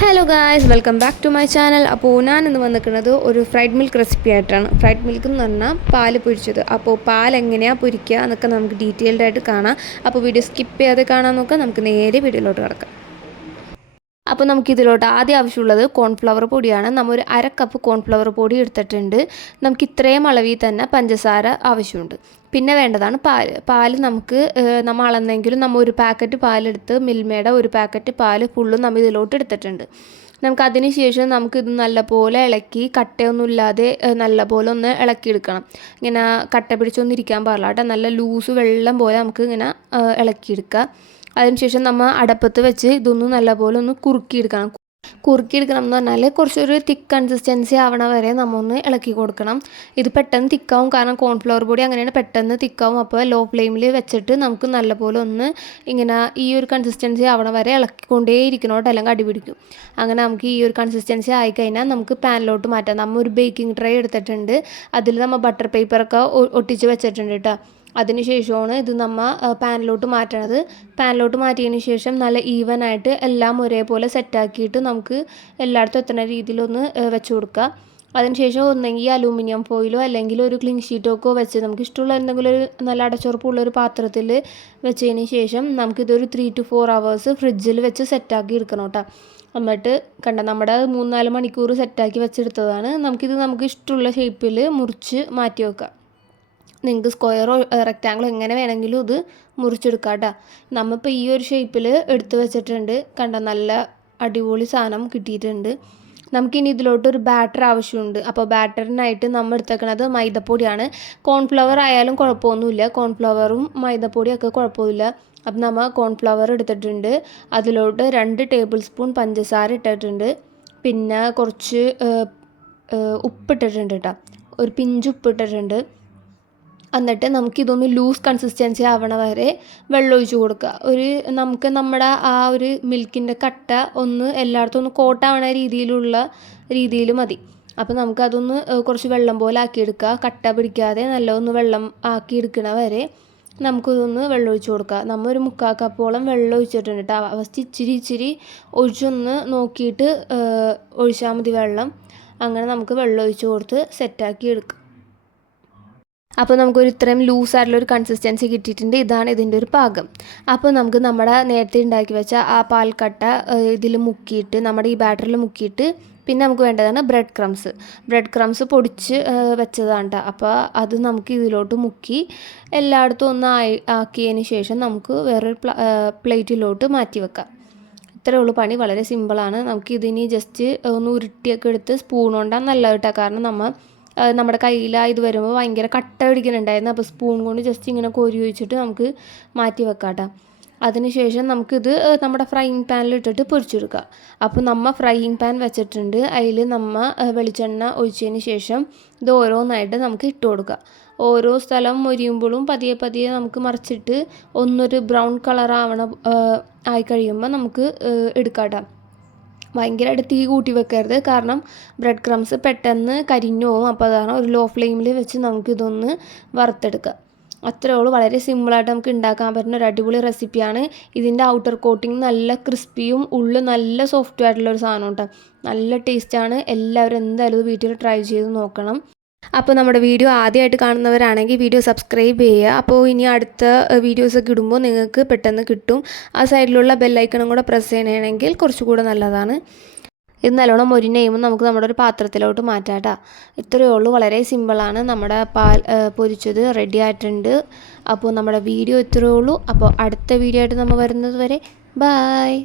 Hello guys welcome back to my channel അപ്പോൾ ഞാൻ വന്നിരിക്കുന്നത് ഒരു ഫ്രൈഡ് മിൽക്ക് റെസിപ്പി ആയിട്ടാണ്. ഫ്രൈഡ് മിൽക്ക് എന്ന് പറഞ്ഞാൽ പാൽ പൊരിച്ചത്. അപ്പോൾ പാൽ എങ്ങനെയാണ് പൊരിക്കുക എന്നൊക്കെ നമുക്ക് ഡീറ്റെയിൽഡ് ആയിട്ട് കാണാം. അപ്പോൾ വീഡിയോ സ്കിപ്പ് ചെയ്യാതെ കാണാൻ നോക്കാം നമുക്ക് നേരെ വീഡിയോയിലോട്ട് കിടക്കാം. അപ്പോൾ നമുക്ക് ഇതിലോട്ട് ആദ്യം ആവശ്യമുള്ളത് കോൺഫ്ലവർ പൊടിയാണ്. നമ്മൾ ഒരു അര കപ്പ് കോൺഫ്ലവർ പൊടി എടുത്തിട്ടുണ്ട്. നമുക്ക് ഇത്രയും അളവിൽ തന്നെ പഞ്ചസാര ആവശ്യമുണ്ട്. പിന്നെ വേണ്ടതാണ് പാൽ പാൽ നമുക്ക് നമ്മൾ അളന്നെങ്കിലും നമ്മൾ ഒരു പാക്കറ്റ് പാലെടുത്ത് മിൽമയുടെ ഒരു പാക്കറ്റ് പാൽ ഫുള്ളും നമ്മൾ ഇതിലോട്ട് എടുത്തിട്ടുണ്ട്. നമുക്ക് അതിന് ശേഷം നമുക്ക് ഇത് നല്ലപോലെ ഇളക്കി കട്ടയൊന്നുമില്ലാതെ നല്ലപോലെ ഒന്ന് ഇളക്കിയെടുക്കണം. ഇങ്ങനെ കട്ട പിടിച്ചൊന്നിരിക്കാൻ പാടില്ല കേട്ടോ. നല്ല ലൂസ് വെള്ളം പോലെ നമുക്ക് ഇങ്ങനെ ഇളക്കിയെടുക്കുക അതിനുശേഷം നമ്മൾ അടപ്പത്ത് വെച്ച് ഇതൊന്ന് നല്ലപോലെ ഒന്ന് കുറുക്കിയെടുക്കണം. കുറുക്കിയെടുക്കണം എന്ന് പറഞ്ഞാൽ കുറച്ചൊരു തിക്ക് കൺസിസ്റ്റൻസി ആവണ വരെ നമ്മൊന്ന് ഇളക്കി കൊടുക്കണം. ഇത് പെട്ടെന്ന് തിക്കാവും കാരണം കോൺഫ്ലവർ പൊടി അങ്ങനെയാണ് പെട്ടെന്ന് തിക്കാവും അപ്പോൾ ലോ ഫ്ലെയിമിൽ വെച്ചിട്ട് നമുക്ക് നല്ലപോലെ ഒന്ന് ഇങ്ങനെ ഈ ഒരു കൺസിസ്റ്റൻസി ആവണ വരെ ഇളക്കിക്കൊണ്ടേ ഇരിക്കണോട്ട് അല്ലെങ്കിൽ അടിപിടിക്കും അങ്ങനെ നമുക്ക് ഈ ഒരു കൺസിസ്റ്റൻസി ആയി കഴിഞ്ഞാൽ നമുക്ക് പാനിലോട്ട് മാറ്റാം. നമ്മൾ ഒരു ബേക്കിംഗ് ട്രേ എടുത്തിട്ടുണ്ട്. അതിൽ നമ്മൾ ബട്ടർ പേപ്പറൊക്കെ ഒട്ടിച്ച് വെച്ചിട്ടുണ്ട് കേട്ടോ. അതിനുശേഷമാണ് ഇത് നമ്മൾ പാനിലോട്ട് മാറ്റണത്. പാനിലോട്ട് മാറ്റിയതിന് ശേഷം നല്ല ഈവൻ ആയിട്ട് എല്ലാം ഒരേപോലെ സെറ്റാക്കിയിട്ട് നമുക്ക് എല്ലായിടത്തും എത്തുന്ന രീതിയിലൊന്ന് വെച്ച് കൊടുക്കുക അതിനുശേഷം ഒന്നെങ്കിൽ അലൂമിനിയം ഫോയിലോ അല്ലെങ്കിൽ ഒരു ക്ലീൻ ഷീറ്റൊക്കെ വെച്ച് നമുക്ക് ഇഷ്ടമുള്ള എന്തെങ്കിലും ഒരു നല്ല അടച്ചുറപ്പുള്ള ഒരു പാത്രത്തിൽ വെച്ചതിന് ശേഷം നമുക്കിതൊരു ത്രീ ടു ഫോർ അവേഴ്സ് ഫ്രിഡ്ജിൽ വെച്ച് സെറ്റാക്കി എടുക്കണം കേട്ടോ. എന്നിട്ട് കണ്ട നമ്മുടെ മൂന്നാൽ മണിക്കൂർ സെറ്റാക്കി വെച്ചെടുത്തതാണ്. നമുക്കിത് നമുക്ക് ഇഷ്ടമുള്ള ഷേപ്പിൽ മുറിച്ച് മാറ്റി വെക്കാം. നിങ്ങൾക്ക് സ്ക്വയറോ റെക്റ്റാങ്കിളോ എങ്ങനെ വേണമെങ്കിലും ഇത് മുറിച്ചെടുക്കാം കേട്ടോ നമ്മളിപ്പോൾ ഈ ഒരു ഷേപ്പിൽ എടുത്ത് വെച്ചിട്ടുണ്ട്. കണ്ട നല്ല അടിപൊളി സാധനം കിട്ടിയിട്ടുണ്ട്. നമുക്കിനി ഇതിലോട്ട് ഒരു ബാറ്റർ ആവശ്യമുണ്ട്. അപ്പോൾ ബാറ്ററിനായിട്ട് നമ്മൾ എടുത്തേക്കണത് മൈദപ്പൊടിയാണ്. കോൺഫ്ലവർ ആയാലും കുഴപ്പമൊന്നുമില്ല. കോൺഫ്ലവറും മൈദപ്പൊടിയും ഒക്കെ കുഴപ്പമില്ല അപ്പം നമ്മൾ കോൺഫ്ലവർ എടുത്തിട്ടുണ്ട്. അതിലോട്ട് രണ്ട് ടേബിൾ സ്പൂൺ പഞ്ചസാര ഇട്ടിട്ടുണ്ട്. പിന്നെ കുറച്ച് ഉപ്പിട്ടിട്ടുണ്ട് കേട്ടോ. ഒരു പിഞ്ച് ഉപ്പിട്ടിട്ടുണ്ട് എന്നിട്ട് നമുക്കിതൊന്ന് ലൂസ് കൺസിസ്റ്റൻസി ആവണ വരെ വെള്ളം ഒഴിച്ച് കൊടുക്കുക. ഒരു നമുക്ക് നമ്മുടെ ആ ഒരു മിൽക്കിന്റെ കട്ട ഒന്ന് എല്ലായിടത്തും ഒന്ന് കോട്ടാവണ രീതിയിലുള്ള രീതിയിൽ മതി. അപ്പോൾ നമുക്കതൊന്ന് കുറച്ച് വെള്ളം പോലെ ആക്കിയെടുക്കുക. കട്ട പിടിക്കാതെ നല്ല ഒന്ന് വെള്ളം ആക്കിയെടുക്കണ വരെ നമുക്കിതൊന്ന് വെള്ളം ഒഴിച്ച് കൊടുക്കുക. നമ്മൾ ഒരു മുക്കാൽ കപ്പോളം വെള്ളം ഒഴിച്ചിട്ടുണ്ട് കേട്ടോ. ഫസ്റ്റ് ഇച്ചിരി ഇച്ചിരി ഒഴിച്ചൊന്ന് നോക്കിയിട്ട് ഒഴിച്ചാൽ മതി വെള്ളം. അങ്ങനെ നമുക്ക് വെള്ളം ഒഴിച്ച് കൊടുത്ത് സെറ്റാക്കി എടുക്കാം. അപ്പോൾ നമുക്കൊരു ഇത്രയും ലൂസ് ആയിട്ടുള്ള ഒരു കൺസിസ്റ്റൻസി കിട്ടിയിട്ടുണ്ട്. ഇതാണ് ഇതിന്റെ ഒരു പാകം. അപ്പോൾ നമുക്ക് നമ്മുടെ നേരത്തെ ഉണ്ടാക്കി വെച്ച ആ പാൽക്കട്ട ഇതിൽ മുക്കിയിട്ട് നമ്മുടെ ഈ ബാറ്ററിൽ മുക്കിയിട്ട് പിന്നെ നമുക്ക് വേണ്ടതാണ് ബ്രെഡ് ക്രംസ് ബ്രെഡ് ക്രംസ് പൊടിച്ച് വെച്ചതാണ് അപ്പോൾ അത് നമുക്ക് ഇതിലോട്ട് മുക്കി എല്ലായിടത്തും ഒന്ന് ആക്കിയതിന് ശേഷം നമുക്ക് വേറൊരു പ്ല- പ്ലേറ്റിലോട്ട് മാറ്റി വെക്കാം. ഇത്രയേ ഉള്ളൂ പണി. വളരെ സിമ്പിളാണ് നമുക്ക് ഇതിനി ജസ്റ്റ് ഒന്ന് ഉരുട്ടിയൊക്കെ എടുത്ത് സ്പൂൺ കൊണ്ടാണ് നല്ലത് കേട്ടോ കാരണം നമ്മൾ നമ്മുടെ കയ്യിൽ ഇത് വരുമ്പോൾ ഭയങ്കര കട്ട പിടിക്കുന്നുണ്ടായിരുന്നു അപ്പോൾ സ്പൂൺ കൊണ്ട് ജസ്റ്റ് ഇങ്ങനെ കോരി ഒഴിച്ചിട്ട് നമുക്ക് മാറ്റി വെക്കാം കേട്ടോ അതിനുശേഷം നമുക്കിത് നമ്മുടെ ഫ്രൈയിങ് പാനിൽ ഇട്ടിട്ട് പൊരിച്ചെടുക്കുക അപ്പോൾ നമ്മൾ ഫ്രൈയിങ് പാൻ വെച്ചിട്ടുണ്ട്. അതിൽ നമ്മൾ വെളിച്ചെണ്ണ ഒഴിച്ചതിന് ശേഷം ഇത് ഓരോന്നായിട്ട് നമുക്ക് ഇട്ട് കൊടുക്കുക ഓരോ സ്ഥലം മൊരിയുമ്പോഴും പതിയെ പതിയെ നമുക്ക് മറിച്ചിട്ട് ഒന്നൊരു ബ്രൗൺ കളർ ആവണ ആയി കഴിയുമ്പോൾ നമുക്ക് എടുക്കാം ഭയങ്കരമായിട്ട് തീ കൂട്ടി വെക്കരുത്. കാരണം ബ്രെഡ് ക്രംസ് പെട്ടെന്ന് കരിഞ്ഞു പോകും അപ്പോൾ അതാണ് ഒരു ലോ ഫ്ലെയിമിൽ വെച്ച് നമുക്കിതൊന്ന് വറുത്തെടുക്കാം അത്രേ ഉള്ളൂ. വളരെ സിമ്പിളായിട്ട് നമുക്ക് ഉണ്ടാക്കാൻ പറ്റുന്ന ഒരു അടിപൊളി റെസിപ്പിയാണ് ഇതിന്റെ ഔട്ടർ കോട്ടിങ് നല്ല ക്രിസ്പിയും ഉള്ളു നല്ല സോഫ്റ്റ് ആയിട്ടുള്ള ഒരു സാധനം കേട്ടോ നല്ല ടേസ്റ്റാണ് എല്ലാവരും എന്തായാലും വീട്ടിൽ ട്രൈ ചെയ്ത് നോക്കണം. അപ്പോൾ നമ്മുടെ വീഡിയോ ആദ്യമായിട്ട് കാണുന്നവരാണെങ്കിൽ വീഡിയോ സബ്സ്ക്രൈബ് ചെയ്യുക. അപ്പോൾ ഇനി അടുത്ത വീഡിയോസൊക്കെ ഇടുമ്പോൾ നിങ്ങൾക്ക് പെട്ടെന്ന് കിട്ടും. ആ സൈഡിലുള്ള ബെല്ലൈക്കണും കൂടെ പ്രസ് ചെയ്യണമെങ്കിൽ കുറച്ചുകൂടെ നല്ലതാണ്. ഇത് നല്ലോണം മൊരിഞ്ഞ് കഴിയുമ്പോൾ നമുക്ക് നമ്മുടെ ഒരു പാത്രത്തിലോട്ട് മാറ്റാട്ടാ ഇത്രയേ ഉള്ളൂ. വളരെ സിമ്പിളാണ് നമ്മുടെ പാൽ പൊരിച്ചത് റെഡി ആയിട്ടുണ്ട്. അപ്പോൾ നമ്മുടെ വീഡിയോ ഇത്രയേ ഉള്ളൂ. അപ്പോൾ അടുത്ത വീഡിയോ ആയിട്ട് നമ്മൾ വരുന്നത് വരെ ബായ്